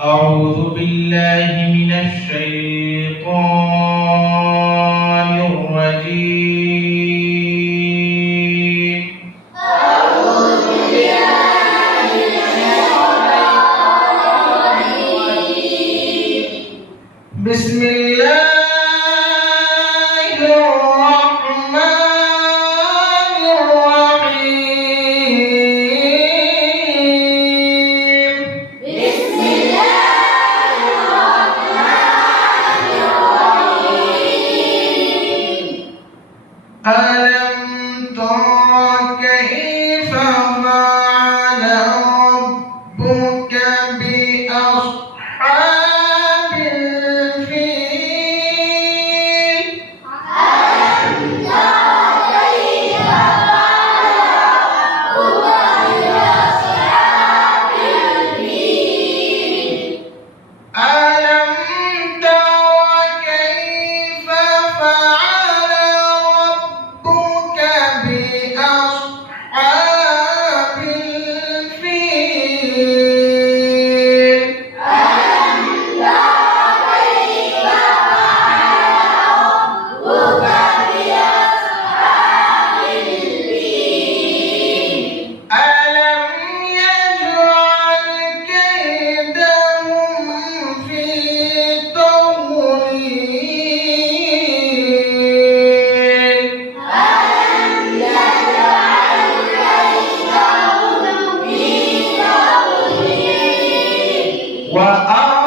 أعوذ بالله من الشيطان الرجيم. أعوذ بالله من الشيطان الرجيم. بسم الله الرحمن الرحيم. بسم الله الرحمن الرحيم. ألم تر كيف فعل ربك بأصحاب الفيل؟ ألم تر كيف فعل ربك بأصحاب الفيل؟ ألم تر كيف فعل ربك بأصحاب الفيل؟ ألم تر كيف فعل ربك بأصحاب الفيل؟ ألم يجعل كيدهم في تضليل؟ ألم يجعل كيدهم في تضليل؟ وأرسل